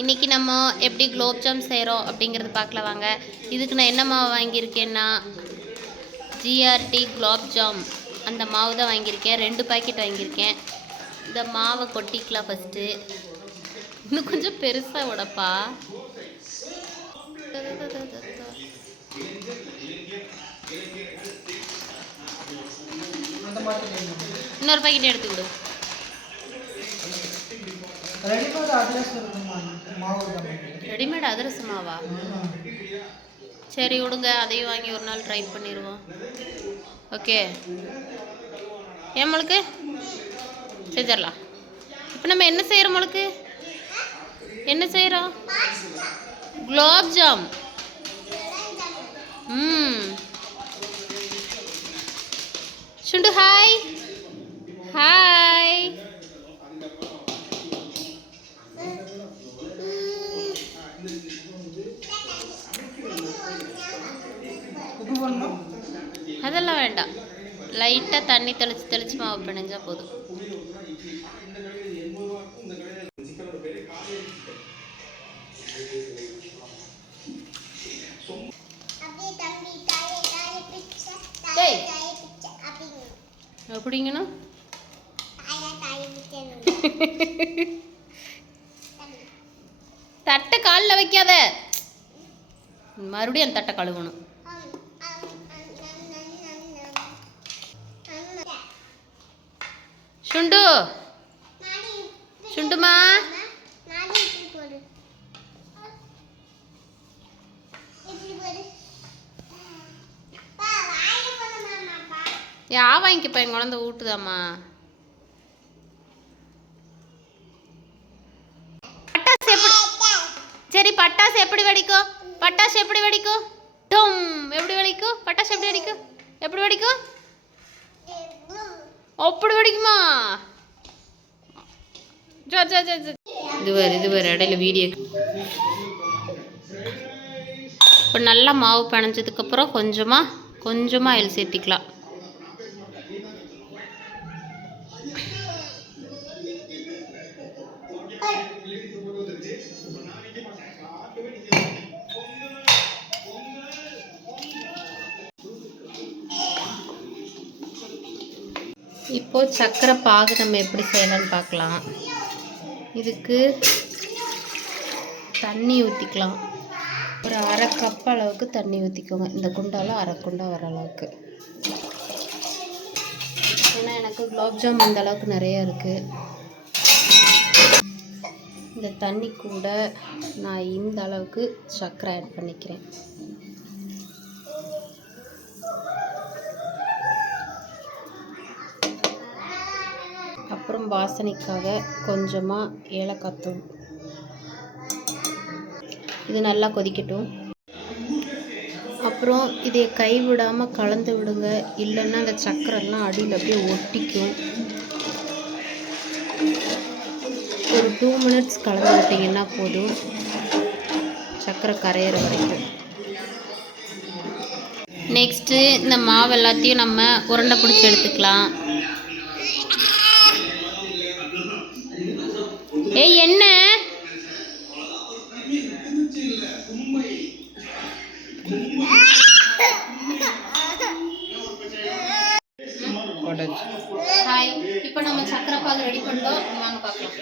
இன்றைக்கி நம்ம எப்படி குலோப் ஜாம் செய்கிறோம் அப்படிங்கிறது பார்க்கல வாங்க. இதுக்கு நான் என்ன மாவு வாங்கியிருக்கேன்னா ஜிஆர்டி குலோப் ஜாம் அந்த மாவு தான் வாங்கியிருக்கேன். 2 பாக்கெட் வாங்கியிருக்கேன். இந்த மாவை கொட்டிக்கலாம் ஃபஸ்ட்டு. இன்னும் கொஞ்சம் பெருசாக உடப்பா. இன்னொரு பாக்கெட் எடுத்து விடு. ரெடிமேட் அதிரசம் மாவா? சரி விடுங்க, அதையும் வாங்கி ஒரு நாள் ட்ரை பண்ணிடுவோம். ஓகே, ஏன் முழுக்கு செஞ்சிடலாம். இப்போ நம்ம என்ன செய்கிறோம்? முழுக்கு என்ன செய்கிறோம்? குலோப் ஜாம். சுண்டு ஹாய் ஹாய். அதெல்லாம் வேண்டாம், லைட்டாக தண்ணி தெளித்து மாவு பிணைஞ்சா போதும். அப்படிங்கண்ணா தட்டை காலில் வைக்காத, மறுபடியும் அந்த தட்டை கழுவணும். சுண்டு சுண்டுமா, வாங்கிக்கப்பா, என் குழந்தை ஊட்டுதாம்மா. பட்டாசு எப்படி? சரி, பட்டாசு எப்படி வெடிக்கும்? பட்டாசு எப்படி வெடிக்கும்? டும் எப்படி வெடிக்கும்? பட்டாசு எப்படி வெடிக்கும்? எப்படி வெடிக்கும்? அப்படி வெடிக்குமா? இது வேறு இடையில வீடியோ. இப்போ நல்லா மாவு பிணைஞ்சதுக்கப்புறம் கொஞ்சமாக ஆயில் சேர்த்திக்கலாம். இப்போ சர்க்கரை பாகு நம்ம எப்படி செய்யலாம்னு பார்க்கலாம். இதுக்கு தண்ணி ஊற்றிக்கலாம். ஒரு 1/2 கப் அளவுக்கு தண்ணி ஊற்றிக்கோங்க. இந்த குண்டால 1/2 குண்டா வர அளவுக்கு. ஏன்னா எனக்கு குலோப் ஜாம் இந்த அளவுக்கு நிறைய இருக்குது. இந்த தண்ணி கூட நான் இந்த அளவுக்கு சர்க்கரை ஆட் பண்ணிக்கிறேன். அப்புறம் வாசனைக்காக கொஞ்சமாக ஏலக்காய் தூள். இது நல்லா கொதிக்கட்டும். அப்புறம் இதை கைவிடாமல் கலந்து விடுங்க, இல்லைன்னா அந்த சர்க்கரைலாம் அடியில் அப்படியே ஒட்டிக்கும். ஒரு 2 மினிட்ஸ் கலந்து விட்டிங்கன்னா போதும், சர்க்கரை கரையிற வரைக்கும். நெக்ஸ்ட்டு இந்த மாவு எல்லாத்தையும் நம்ம உருண்டை பிடிச்சி எடுத்துக்கலாம். என்ன ஹாய், இப்போ நம்ம சக்கரை பாகு ரெடி பண்ணிட்டோம், வாங்க பார்க்கலாம்.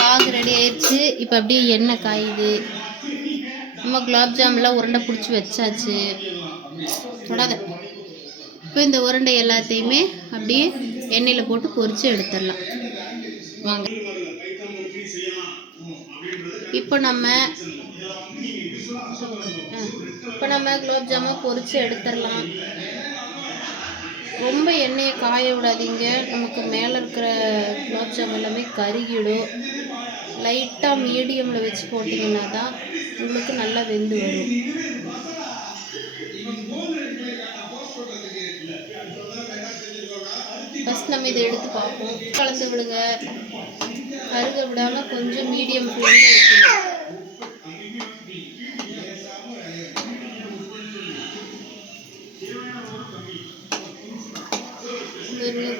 பாகு ரெடி ஆயிடுச்சு. இப்போ அப்படியே எண்ணெய் காயுது. நம்ம குலாப் ஜாமுன்லாம் உருண்டை பிடிச்சி வச்சாச்சு. தொடாத. இப்போ இந்த உருண்டை எல்லாத்தையுமே அப்படியே எண்ணெயில் போட்டு பொரித்து எடுத்துடலாம் வாங்க. இப்போ நம்ம குலோப் ஜாமை பொரித்து எடுத்துடலாம். ரொம்ப எண்ணெயை காய விடாதீங்க, நமக்கு மேலே இருக்கிற குலோப் ஜாம் எல்லாமே கருகிடும். லைட்டாக மீடியமில் வச்சு போட்டிங்கன்னா தான் உங்களுக்கு நல்லா வெந்து வரும். ஃபஸ்ட் நம்ம இதை எடுத்து பார்ப்போம். கலந்து விடுங்க, கருக விடாமல் கொஞ்சம் மீடியம் ஃப்ளேமில் வைக்கணும்.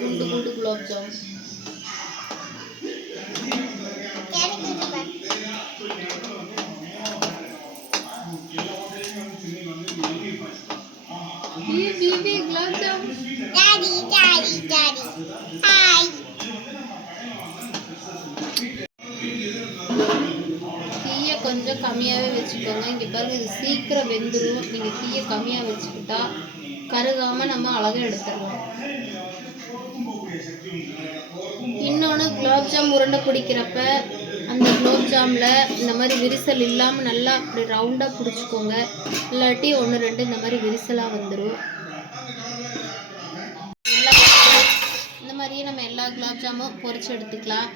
குண்டு குண்டு குடு gulab jam. Baby gulab jam. Daddy. Hi. தீயை கொஞ்சம் கம்மியாகவே வச்சுக்கோங்க. இங்கே பாருங்க, இது சீக்கிரம் வெந்துடும். நீங்கள் தீயை கம்மியாக வச்சுக்கிட்டா கருகாமல் நம்ம அழகாக எடுத்துடலாம். இன்னொன்று, குலாப் ஜாம் உருண்டை பிடிக்கிறப்ப அந்த குலாப் ஜாமில் இந்த மாதிரி விரிசல் இல்லாமல் நல்லா அப்படி ரவுண்டாக பிடிச்சிக்கோங்க. இல்லாட்டி 1-2 இந்த மாதிரி விரிசலாக வந்துடும். இந்த மாதிரியே நம்ம எல்லா குலாப் ஜாமும் பொரிச்சு எடுத்துக்கலாம்.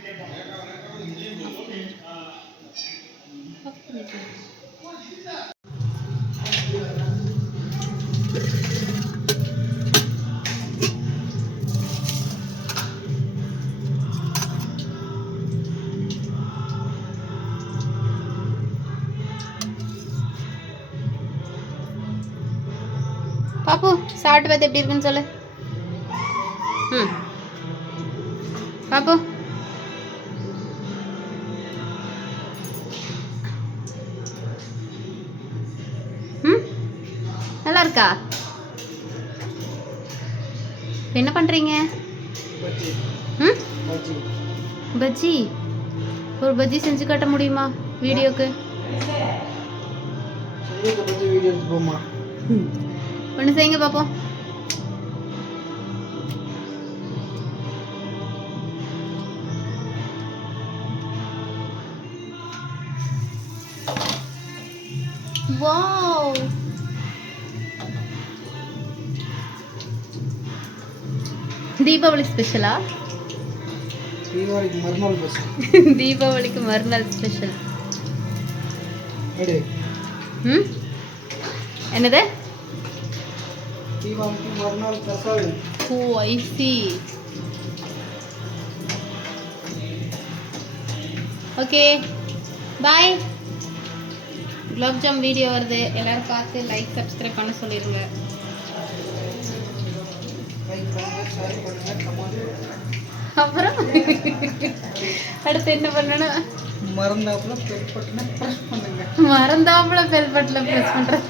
பாப்பு சாப்பிட்டு பார்த்து எப்படி இருக்குன்னு சொல்லு. பாப்பு நல்லா இருக்கா? என்ன பண்றீங்க? பஜ்ஜி. ஒரு பஜ்ஜி செஞ்சு காட்ட முடியுமா வீடியோக்கு? ஒன்று செய்யுங்க பாப்போம். வாவ், தீபாவளி ஸ்பெஷலா? தீபாவளிக்கு மறுநாள் ஸ்பெஷல். என்னது? ஓ, ஐ சி. ஓகே, பாய். குலாப் ஜாம் வீடியோ வருது, எல்லாரும் பார்த்து லைக் சப்ஸ்கிரைப் பண்ண சொல்லிடுங்க. அப்புறம் அடுத்து என்ன பண்ணணும்? மறந்தாப்புல பெல் பட்டனை பிரஸ் பண்ணுங்க. மறந்தாப்புல பெல் பட்டனை பிரஸ் பண்றேன்.